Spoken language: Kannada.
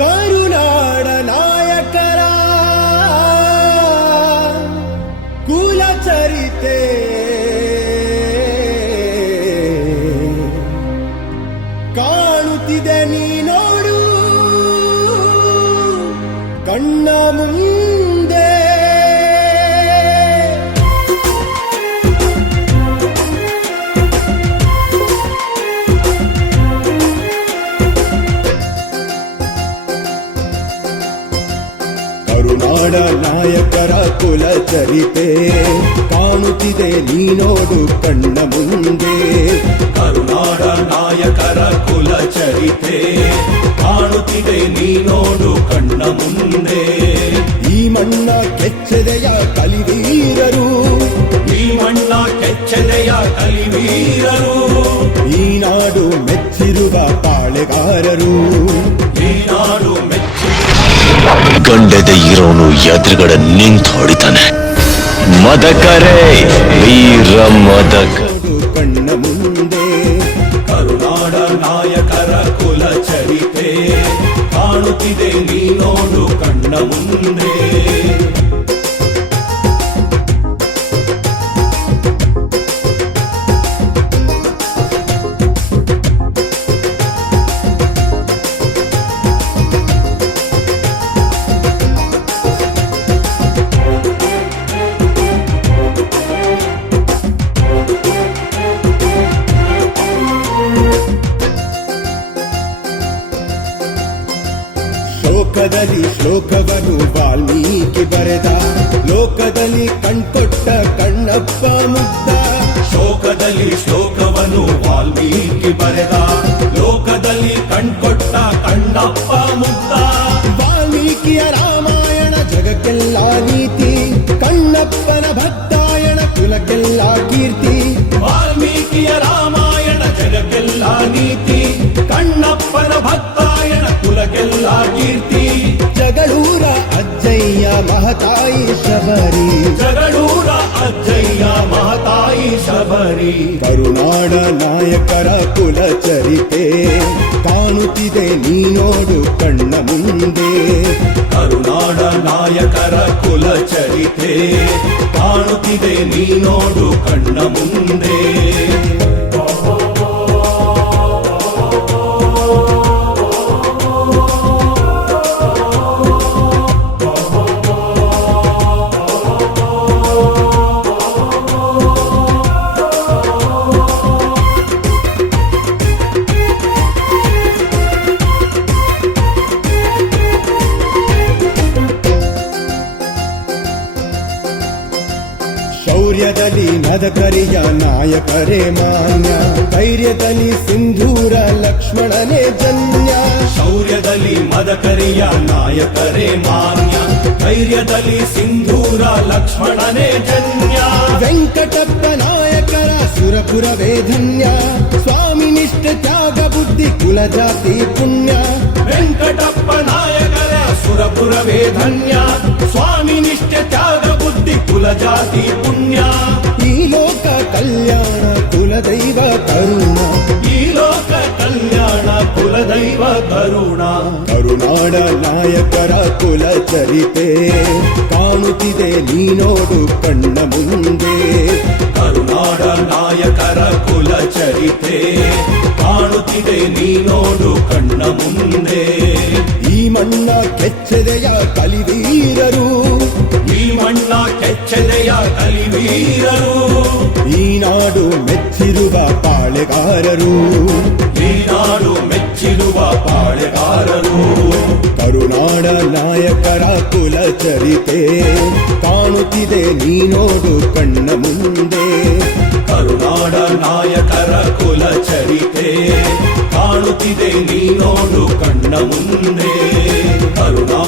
ಕರುನಾಡ ನಾಯಕರ ಕುಲಚರಿತೆ ಕಾಣುತ್ತಿದೆ ನೀ ನೋಡು ಕಣ್ಣ ಮುಂದೆ. ಕರುನಾಡ ನಾಯಕರ ಕುಲಚರಿತೆ ಕಾಣುತ್ತಿದೆ ನೀ ನೋಡು ಕಣ್ಣ ಮುಂದೆ. ಕರುನಾಡ ನಾಯಕರ ಕುಲಚರಿತೆ ಕಾಣುತ್ತಿದೆ ನೀ ನೋಡು ಕಣ್ಣ ಮುಂದೆ. ಈ ಮಣ್ಣ ಕೆಚ್ಚೆದೆಯ ಕಲಿವೀರರು, ಈ ಮಣ್ಣ ಕೆಚ್ಚೆದೆಯ ಕಲಿವೀರರು, ಈ ನಾಡು ಮೆಚ್ಚಿರುವ ಪಾಳೆಗಾರರು, ಈ ನಾಡು ಮೆಚ್ಚಿ ಗಂಡೆದೆ ಇರೋನು ಎದುರುಗಡೆ ನಿಂತು ಹೊಡಿತಾನೆ. ಮದಕರೇ ವೀರ ಮದಕ ಕಣ್ಣ ಮುಂದೆ. ಕರುನಾಡ ನಾಯಕರ ಕುಲಚರಿತೆ ಕಾಣುತ್ತಿದೆ ನೀ ನೋಡು ಕಣ್ಣ ಮುಂದೆ. ಲೋಕದಲ್ಲಿ ಶ್ಲೋಕವನ್ನು ವಾಲ್ಮೀಕಿ ಬರೆದ, ಲೋಕದಲ್ಲಿ ಕಣ್ಕೊಟ್ಟ ಕಣ್ಣಪ್ಪ ಮುಗ್ಧ. ಶೋಕದಲ್ಲಿ ಶ್ಲೋಕವನ್ನು ವಾಲ್ಮೀಕಿ ಬರೆದ, ಲೋಕದಲ್ಲಿ ಕಣ್ಕೊಟ್ಟ ಕಣ್ಣಪ್ಪ ಮುಗ್ಧ. ವಾಲ್ಮೀಕಿಯ ರಾಮಾಯಣ ಜಗಕ್ಕೆಲ್ಲ ನೀತಿ, ಕಣ್ಣಪ್ಪನ ಭಕ್ತಾಯಣ ಕುಲಕ್ಕೆಲ್ಲ ಕೀರ್ತಿ. ವಾಲ್ಮೀಕಿಯ ರಾಮಾಯಣ ಜಗಕ್ಕೆಲ್ಲ ನೀತಿ, ಕಣ್ಣಪ್ಪನ ಭಕ್ತಾಯಣ ಕುಲಕ್ಕೆಲ್ಲ ಕೀರ್ತಿ. ಜಗಳೂರ ಅಜ್ಜಯ್ಯ ಮಹತಾಯಿ ಶಬರಿ, ಜಗಳೂರ ಅಜ್ಜಯ್ಯ ಮಹತಾಯಿ ಶಬರಿ. ಕರುನಾಡ ನಾಯಕರ ಕುಲಚರಿತೆ ಕಾಣುತ್ತಿದೆ ನೀ ನೋಡು ಕಣ್ಣ ಮುಂದೆ. ಕರುನಾಡ ನಾಯಕರ ಕುಲಚರಿತೆ ಕಾಣುತ್ತಿದೆ ನೀ ನೋಡು ಕಣ್ಣ ಮುಂದೆ. ಶೌರ್ಯದಲ್ಲಿ ಮದಕರಿಯ ನಾಯಕರೇ ಮಾನ್ಯ, ಧೈರ್ಯದಲ್ಲಿ ಸಿಂಧೂರ ಲಕ್ಷ್ಮಣನೇ ಜನ್ಯ. ಶೌರ್ಯದಲ್ಲಿ ಮದಕರಿಯ ನಾಯಕರೇ ಮಾನ್ಯ, ಧೈರ್ಯದಲ್ಲಿ ಸಿಂಧೂರ ಲಕ್ಷ್ಮಣನೇ ಜನ್ಯ. ವೆಂಕಟಪ್ಪ ನಾಯಕರ ಸುರಪುರವೇ ಧನ್ಯ, ಸ್ವಾಮಿ ನಿಷ್ಠ ತ್ಯಾಗ ಬುದ್ಧಿ ಕುಲಜಾತಿ ಪುಣ್ಯ. ವೆಂಕಟಪ್ಪ ನಾಯಕರ ಸುರಪುರವೇ ಧನ್ಯ, ಸ್ವಾಮಿ ನಿಷ್ಠ ತ್ಯಾಗ ಬುದ್ಧಿ ಕುಲಜಾತಿ ಪುಣ್ಯ. ಈ ಲೋಕ ಕಲ್ಯಾಣ ಕುಲದೈವ ಕರುಣ, ಈ ಲೋಕ ಕಲ್ಯಾಣ ಕುಲದೈವ ಕರುಣ. ಕರುನಾಡ ನಾಯಕರ ಕುಲಚರಿತೆ ಕಾಣುತ್ತಿದೆ ನೀ ನೋಡು ಕಣ್ಣ ಮುಂದೆ. ಕರುನಾಡ ನಾಯಕರ ಕುಲಚರಿತೆ ಕಾಣುತ್ತಿದೆ ನೀ ನೋಡು ಕಣ್ಣ ಮುಂದೆ. ಈ ಮಣ್ಣ ಕೆಚ್ಚೆದೆಯ ಕಲಿವೀರರು, ಈ ಮಣ್ಣ ಕೆಚ್ಚೆದೆಯ ಕಲಿವೀರರು, ಈ ನಾಡು ಮೆಚ್ಚಿರುವ ಪಾಳೆಗಾರರು, ಈ ನಾಡು ಮೆಚ್ಚಿರುವ ಪಾಳೆಗಾರರು. ಕರುನಾಡ ನಾಯಕರ ಕುಲಚರಿತೆ ಕಾಣುತ್ತಿದೆ ನೀ ನೋಡು ಕಣ್ಣ ಮುಂದೆ. ಕರುನಾಡ ನಾಯಕರ ಕುಲಚರಿತೆ ಕಾಣುತ್ತಿದೆ ನೀ ನೋಡು ಕಣ್ಣ ಮುಂದೆ. ಕರುಣಾ